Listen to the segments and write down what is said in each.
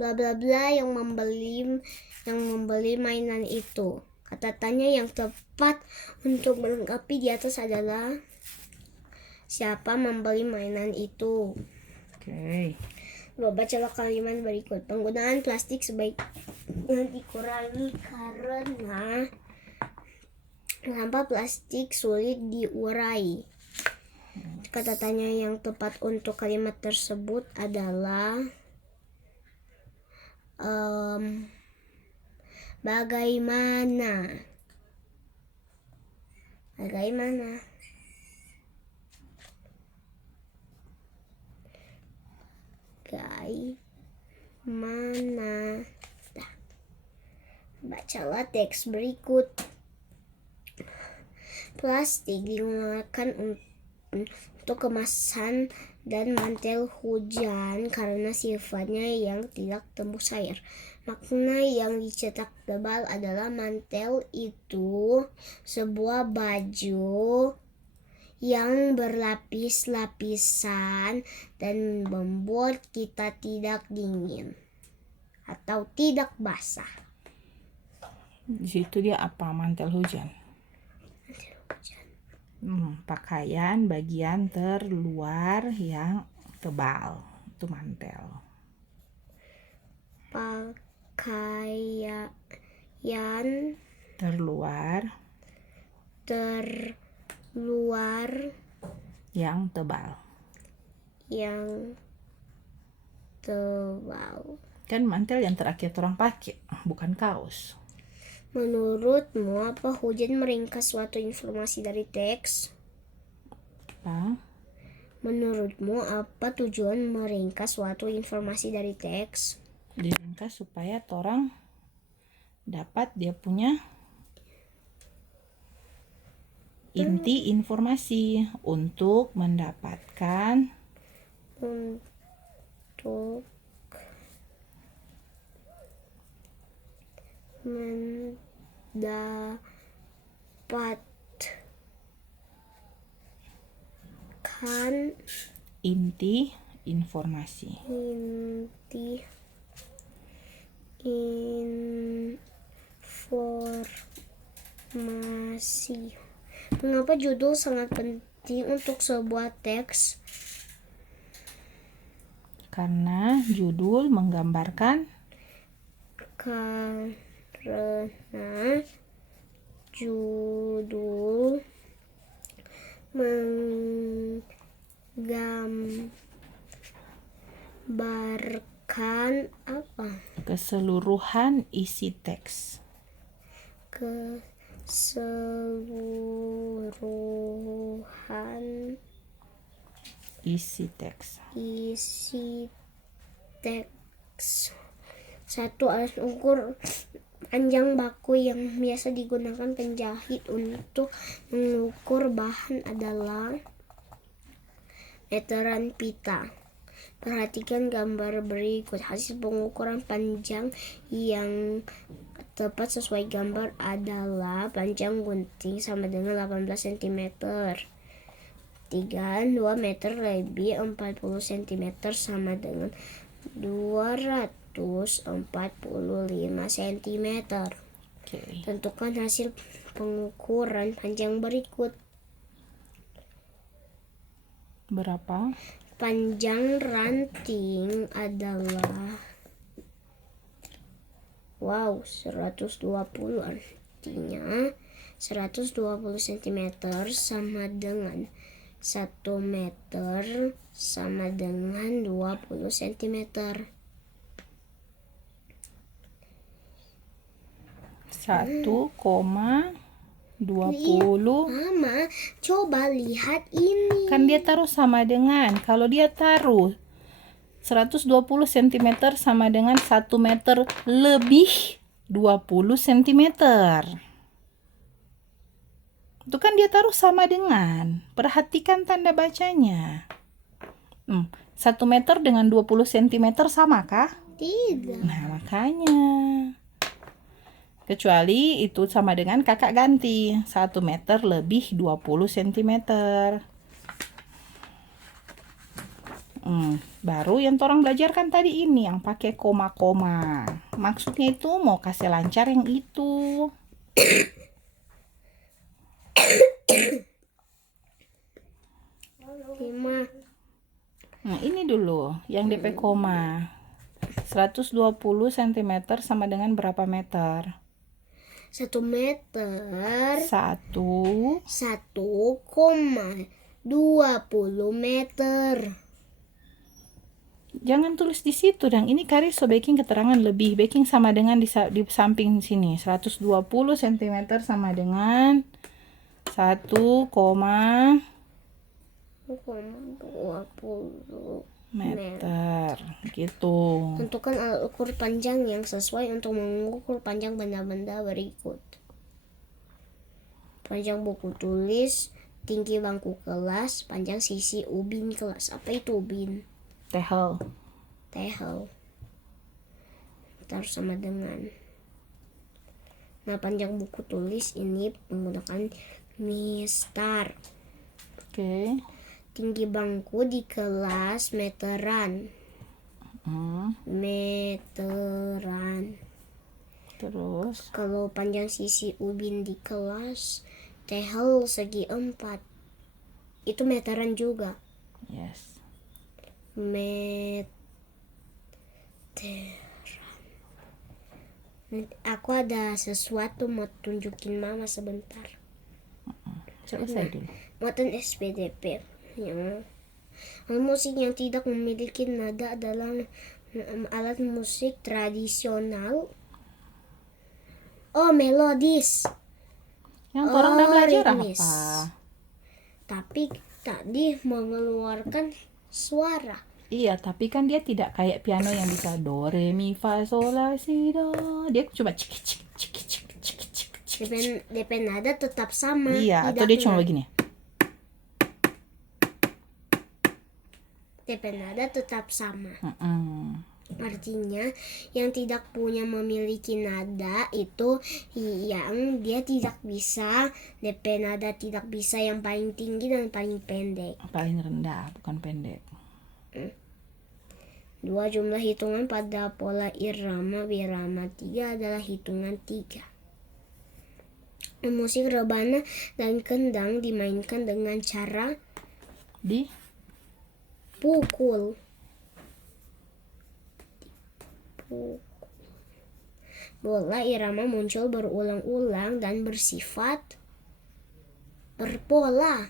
bla bla bla yang membeli mainan itu. Kata tanya yang tepat untuk melengkapi di atas adalah siapa membeli mainan itu. Oke. Bacalah kalimat berikut. Penggunaan plastik sebaiknya dikurangi karena sampah plastik sulit diurai. Kata tanya yang tepat untuk kalimat tersebut adalah bagaimana. Bacalah teks berikut. Plastik digunakan untuk kemasan dan mantel hujan karena sifatnya yang tidak tembus air. Makna yang dicetak tebal adalah mantel itu sebuah baju yang berlapis-lapisan dan membuat kita tidak dingin atau tidak basah. Di situ dia apa? Mantel hujan. Pakaian bagian terluar yang tebal, itu mantel. Pakaian terluar yang tebal. Kan mantel yang terakhir orang pakai, bukan kaos. Menurutmu apa hujan meringkas suatu informasi dari teks? Apa? Menurutmu apa tujuan meringkas suatu informasi dari teks? Diringkas supaya orang dapat dia punya inti informasi untuk mendapatkan inti informasi. Mengapa judul sangat penting untuk sebuah teks? Karena judul menggambarkan apa? Keseluruhan isi teks. Keseluruhan isi teks. 1. Alat ukur panjang baku yang biasa digunakan penjahit untuk mengukur bahan adalah meteran pita. Perhatikan gambar berikut. Hasil pengukuran panjang yang tepat sesuai gambar adalah panjang gunting sama dengan 18 cm. 2 meter lebih 40 cm sama dengan 245 cm. Tentukan hasil pengukuran panjang berikut. Berapa? Panjang ranting adalah 120, artinya 120 cm sama dengan 1 meter sama dengan 20 cm. 1,20. Mama, coba lihat ini. Kan dia taruh sama dengan, kalau dia taruh 120 cm sama dengan 1 meter lebih 20 cm. Itu kan dia taruh sama dengan. Perhatikan tanda bacanya. 1 meter dengan 20 cm sama kah? Tidak. Nah, makanya. Kecuali itu sama dengan kakak ganti. 1 meter lebih 20 cm. Baru yang orang belajar kan tadi ini yang pakai koma-koma. Maksudnya itu mau kasih lancar yang itu. Lima. Nah, ini dulu yang DP koma. 120 cm sama dengan berapa meter? 1 meter 1,20 meter. Jangan tulis di situ, dan ini Kari so baking keterangan lebih. Baking sama dengan di samping sini. 120 cm sama dengan 1,20 meter. Gitu. Tentukan alat ukur panjang yang sesuai untuk mengukur panjang benda-benda berikut. Panjang buku tulis, tinggi bangku kelas, panjang sisi ubin kelas. Apa itu ubin? Tehel. Taruh sama dengan. Nah, panjang buku tulis ini menggunakan mistar. Oke. Tinggi bangku di kelas meteran. Terus Kalau panjang sisi ubin di kelas tehel segi 4. Itu meteran juga. yes. Meteran. Aku ada sesuatu mau tunjukin mama sebentar. Selesai dulu. Muatan SPDP yang alat musik yang tidak memiliki nada adalah alat musik tradisional. Oh, melodis. Yang orang udah belajar ritmis. apa? Tapi tadi mengeluarkan suara. Iya, tapi kan dia tidak kayak piano yang bisa do, re, mi, fa, sol, la, si, do. Dia cuma cik cik cik cik cik cik cik. DP nada tetap sama. Iya, atau dia cuma begini. DP nada tetap sama. Mm-mm. Artinya yang tidak punya memiliki nada itu yang dia tidak bisa, DP nada tidak bisa yang paling tinggi dan paling pendek. Paling rendah, bukan pendek. 2 jumlah hitungan pada pola irama birama 3 adalah hitungan 3. Musik rebana dan kendang dimainkan dengan cara Di pukul. Bola irama muncul berulang-ulang dan bersifat berpola.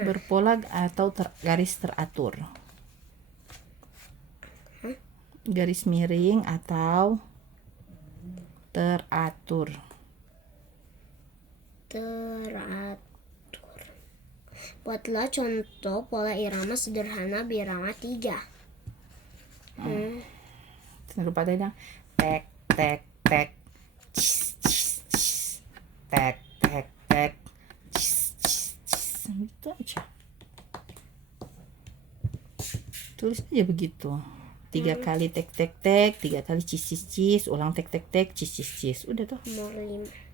berpola atau garis teratur. Garis miring atau teratur. Buatlah contoh pola irama sederhana birama 3. Serupa tadi yang tek tek tek cis cis cis tek tek tek cis cis cis, gitu aja. Tulis aja begitu. 3 kali tek tek tek, 3 kali cis cis cis, ulang tek tek tek cis cis cis. Udah tuh. Nomor 5.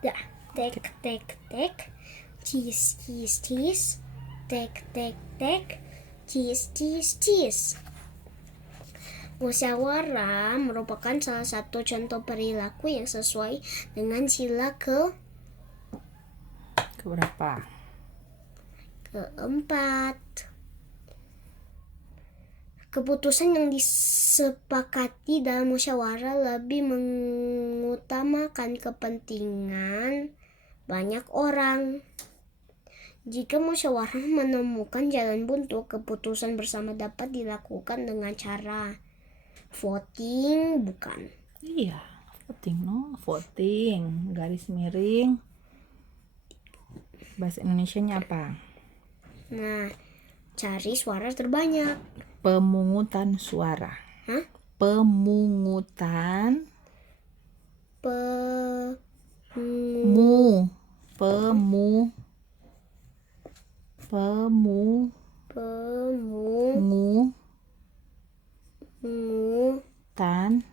Dah, tek tek tek, cis cis cis, tek tek tek, cis cis cis. Musyawarah merupakan salah satu contoh perilaku yang sesuai dengan sila Keberapa? keempat. Keputusan yang disepakati dalam musyawarah lebih mengutamakan kepentingan banyak orang. Jika musyawarah menemukan jalan buntu, keputusan bersama dapat dilakukan dengan cara voting, bukan. Iya, Voting, no? Voting, garis miring. Bahasa Indonesianya apa? Nah, cari suara terbanyak. Pemungutan suara. Hah? Pemungutan. Pemu. Pemungutan.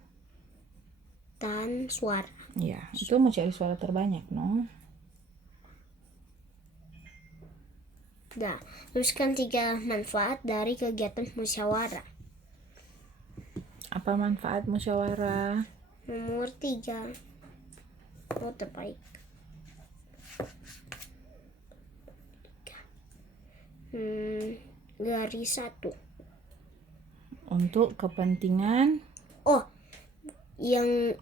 Tan suara. Ya, itu mau cari suara terbanyak, no? Nah, tuliskan 3 manfaat dari kegiatan musyawarah. Apa manfaat musyawarah? Nomor 3. Oh, terbaik. Garis 1. Untuk kepentingan Oh, yang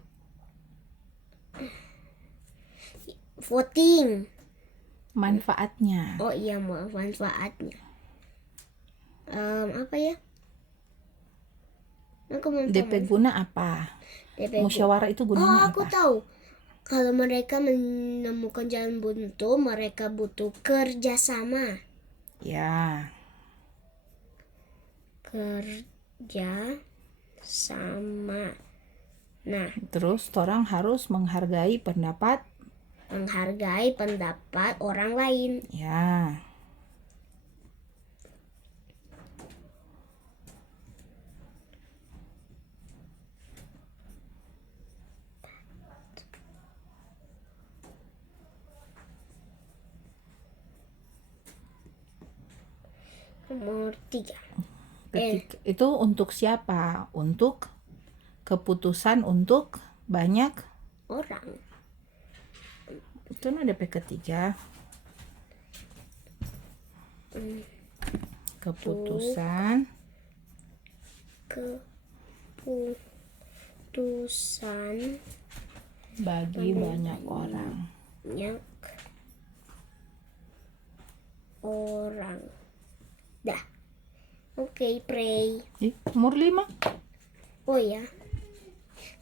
voting. manfaatnya. Oh iya, manfaatnya. Apa ya? Aku DP guna apa? DP Musyawarah itu Oh, gunanya aku apa? tahu. Kalau mereka menemukan jalan buntu, mereka butuh kerjasama. Ya, Kerjasama. Nah, terus orang harus menghargai pendapat. menghargai pendapat orang lain. Ya, Nomor 3. itu untuk siapa? Untuk keputusan untuk banyak. Orang. Itu no DP ketiga. Keputusan Keputusan bagi banyak orang. banyak orang. Dah. Oke, pray. Nomor 5. Oh ya.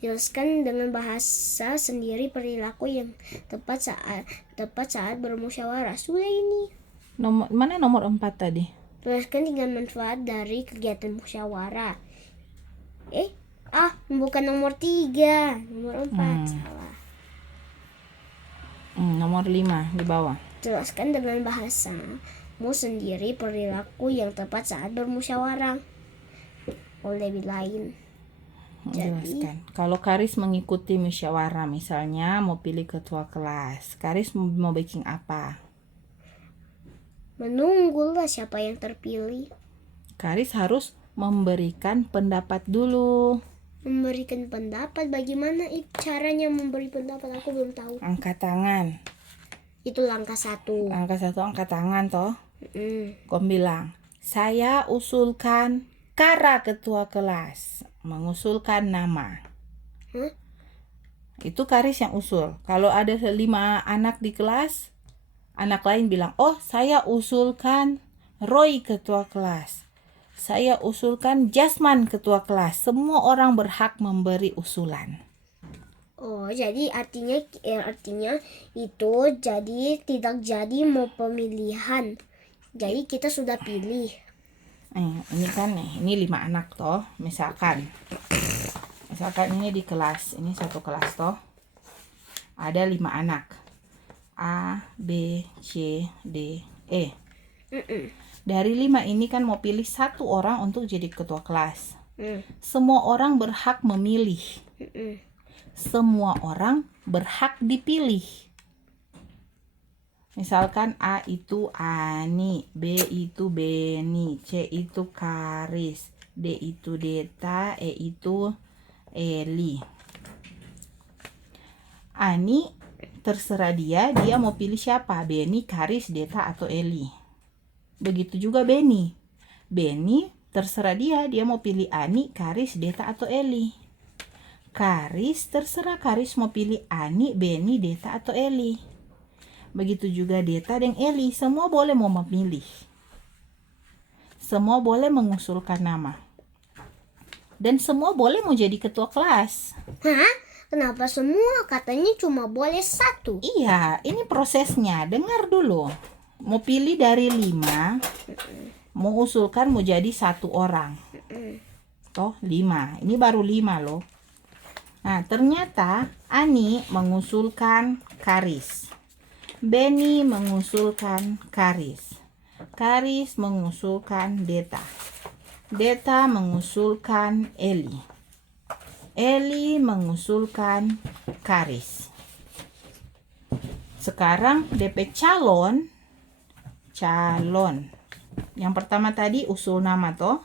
Jelaskan dengan bahasa sendiri perilaku yang tepat saat bermusyawarah. Sudah ini. Mana nomor 4 tadi? Jelaskan 3 manfaat dari kegiatan musyawarah. Bukan nomor 3, nomor 4 salah. Nomor 5 di bawah. Jelaskan dengan bahasamu sendiri perilaku yang tepat saat bermusyawarah. Lebih lain. Jelaskan. Kalau Karis mengikuti musyawarah, misalnya mau pilih ketua kelas, Karis mau bikin apa? Menunggulah siapa yang terpilih. Karis harus memberikan pendapat dulu. Memberikan pendapat, bagaimana caranya memberi pendapat? Aku belum tahu. Angkat tangan. Itu langkah 1. Angkat 1 angkat tangan toh. Kau bilang, saya usulkan Kara ketua kelas, mengusulkan nama. Itu Karis yang usul. Kalau ada 5 anak di kelas, anak lain bilang, oh saya usulkan Roy ketua kelas, saya usulkan Jasman ketua kelas. Semua orang berhak memberi usulan. Oh, jadi artinya itu jadi tidak jadi mau pemilihan. Jadi kita sudah pilih. Ini kan ini 5 anak toh. Misalkan ini di kelas, ini satu kelas toh. Ada 5 anak. A, B, C, D, E. Dari 5 ini kan mau pilih 1 orang untuk jadi ketua kelas. Semua orang berhak memilih. Semua orang berhak dipilih. Misalkan A itu Ani, B itu Beni, C itu Karis, D itu Deta, E itu Eli. Ani terserah dia mau pilih siapa, Beni, Karis, Deta atau Eli. Begitu juga Beni. Beni terserah dia mau pilih Ani, Karis, Deta atau Eli. Karis terserah Karis mau pilih Ani, Beni, Deta atau Eli. Begitu juga Deta dan Eli, semua boleh mau memilih. Semua boleh mengusulkan nama. Dan semua boleh mau jadi ketua kelas. Hah? Kenapa semua? Katanya cuma boleh 1. Iya, ini prosesnya. Dengar dulu. Mau pilih dari 5, mau usulkan mau jadi 1 orang. Toh 5. Ini baru 5 loh. Nah, ternyata Ani mengusulkan Karis. Benny mengusulkan Karis. Karis mengusulkan Deta. Deta mengusulkan Eli. Eli mengusulkan Karis. Sekarang DP calon. Yang pertama tadi usul nama toh.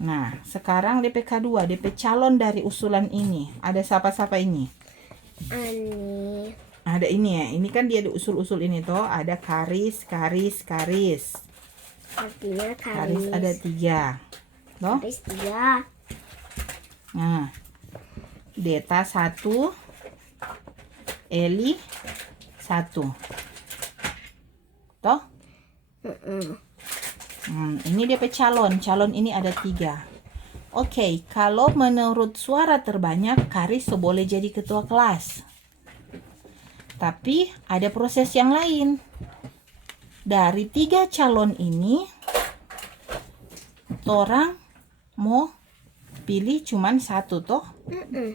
Nah, sekarang DP kedua, DP calon dari usulan ini. Ada siapa-siapa ini? Ani. Ada ini ya. Ini kan dia usul-usul ini toh. Ada Karis. Artinya Karis ada 3. Toh? Karis 3. Nah, Deta 1. Eli 1. Toh? Ini DP calon. Calon ini ada 3. Oke, kalau menurut suara terbanyak, Karis boleh jadi ketua kelas. Tapi ada proses yang lain. Dari 3 calon ini, orang mau pilih cuman 1 toh.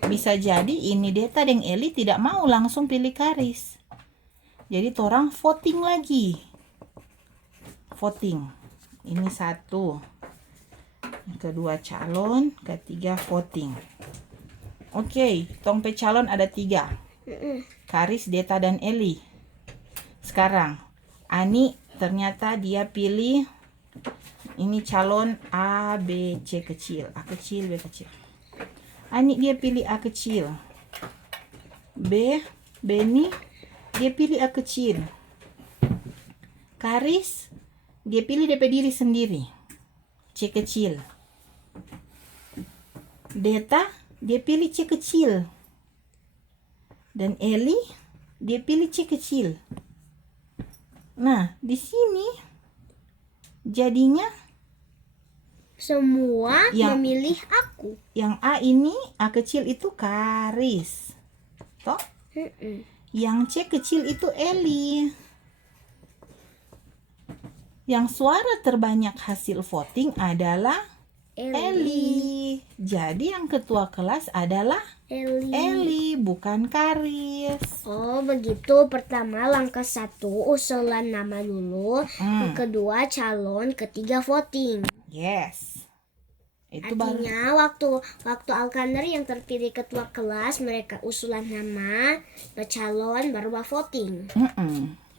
Bisa jadi ini Deta dan Eli tidak mau langsung pilih Karis. Jadi orang voting lagi. Voting. Ini 1. Kedua calon, ketiga voting. Oke, tong pe calon ada 3. Karis, Deta, dan Eli. Sekarang, Ani ternyata dia pilih ini calon A, B, C kecil. A kecil, B kecil. Ani dia pilih A kecil. Benny dia pilih A kecil. Karis dia pilih DP diri sendiri. C kecil. Deta dia pilih C kecil. Dan Eli dia pilih C kecil. Nah, di sini jadinya semua memilih aku. Yang A ini, A kecil itu Karis. Toh? Yang C kecil itu Eli. Yang suara terbanyak hasil voting adalah Eli. Jadi yang ketua kelas adalah Eli, bukan Karis. Oh begitu. Pertama langkah 1 usulan nama dulu. Yang kedua calon, ketiga voting. Yes. Itu artinya waktu Alkander yang terpilih ketua kelas, mereka usulan nama, calon, baru voting.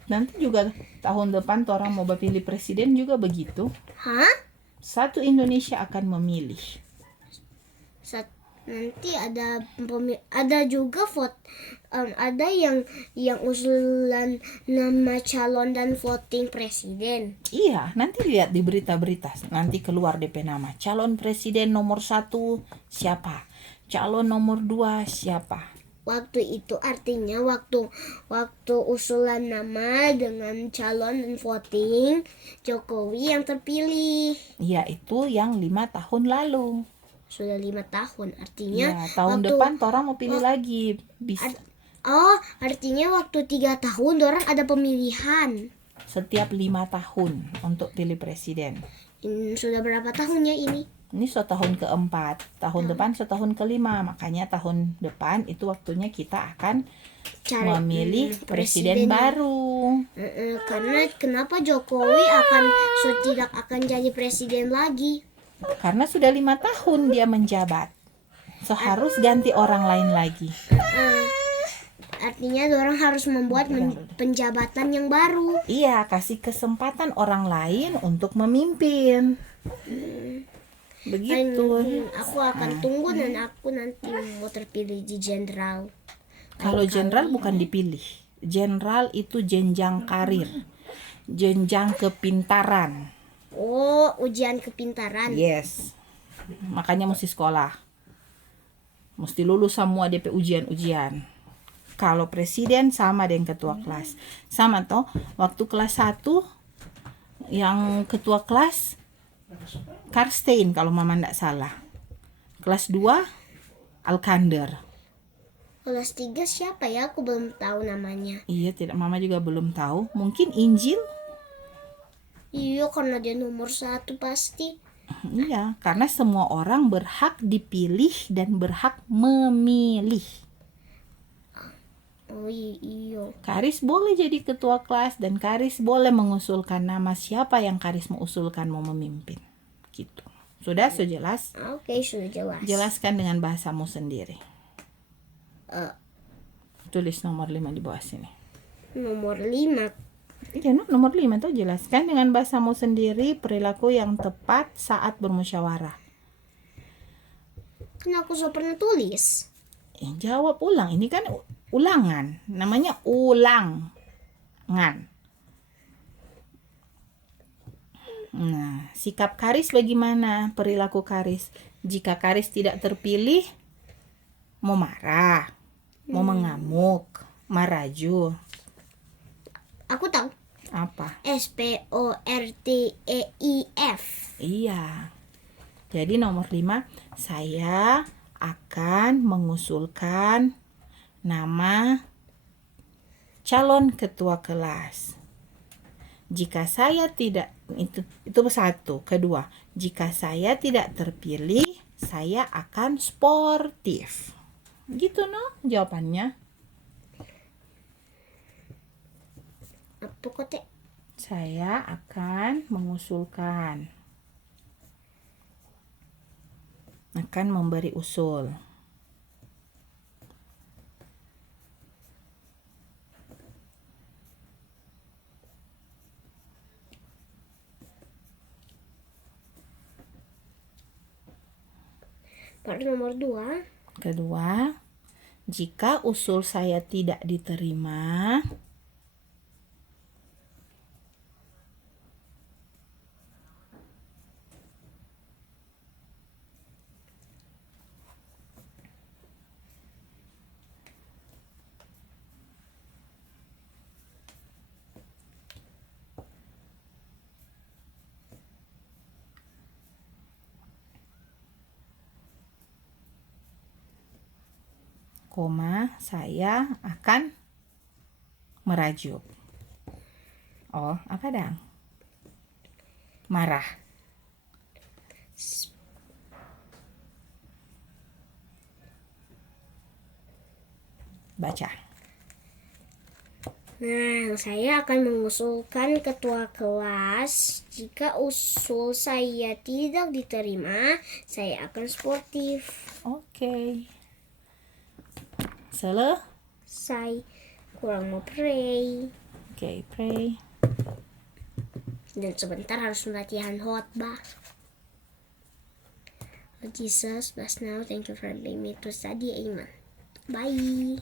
Nanti juga tahun depan orang mau pilih presiden juga begitu. Hah? Satu Indonesia akan memilih. Nanti ada juga ada yang usulan nama calon dan voting presiden. Iya, nanti lihat di berita-berita. Nanti keluar DP nama. Calon presiden nomor 1 siapa? Calon nomor 2 siapa? Waktu itu artinya waktu usulan nama dengan calon dan voting, Jokowi yang terpilih. Iya, itu yang 5 tahun lalu. Sudah 5 tahun, artinya ya, tahun depan orang mau pilih lagi. Bisa. Artinya waktu 3 tahun orang ada pemilihan. Setiap 5 tahun untuk pilih presiden. Sudah berapa tahunnya ini? Ini tahun ke-4, tahun depan tahun ke-5. Makanya tahun depan itu waktunya kita akan memilih presiden baru. Karena kenapa Jokowi tidak akan jadi presiden lagi? Karena sudah 5 tahun dia menjabat. Harus ganti orang lain lagi. Artinya orang harus membuat penjabatan yang baru. Iya, kasih kesempatan orang lain untuk memimpin. Begitu. Aku akan tunggu dan aku nanti mau terpilih di jenderal. Kalau jenderal bukan dipilih. Jenderal itu jenjang karir, jenjang kepintaran. Oh, ujian kepintaran. Yes. Makanya mesti sekolah. Mesti lulus semua DP ujian-ujian. Kalau presiden sama dengan ketua kelas. Sama toh, waktu kelas 1 yang ketua kelas Karstein kalau mama ndak salah. Kelas 2 Alkander. Kelas 3 siapa ya? Aku belum tahu namanya. Iya, tidak, Mama juga belum tahu. Mungkin Injil? Iya, karena dia nomor 1 pasti. Iya, karena semua orang berhak dipilih dan berhak memilih. Oh iya. Karis boleh jadi ketua kelas dan Karis boleh mengusulkan nama siapa yang Karis mau usulkan mau memimpin. Gitu. Sudah jelas? Oke, sudah jelas. Jelaskan dengan bahasamu sendiri. Eh, Tulis nomor 5 di bawah sini. nomor 5. Iya, nomor 5 tuh jelaskan dengan bahasamu sendiri perilaku yang tepat saat bermusyawarah. Kan aku sudah pernah tulis. Jawab ulang. Ini kan ulangan. Namanya ulangan. Nah, sikap Karis bagaimana? Perilaku Karis. Jika Karis tidak terpilih, mau marah, mau mengamuk, maraju. Aku tahu. Apa? SPORTEIF. Iya. Jadi nomor 5, saya akan mengusulkan nama calon ketua kelas. Jika saya tidak, itu satu. Kedua, jika saya tidak terpilih, saya akan sportif. Gitu jawabannya. Apa kok teh? Saya akan mengusulkan. Akan memberi usul. Pada nomor 2. Kedua, jika usul saya tidak diterima, saya akan merajuk. Oh, apa dang? Marah. Baca. Nah, saya akan mengusulkan ketua kelas. Jika usul saya tidak diterima, saya akan sportif. Oke. Saya kurang mau pray. Oke, pray. Dan sebentar harus latihan khotbah. Lord Jesus, bless now. Thank you for letting me to study. Amen. Bye.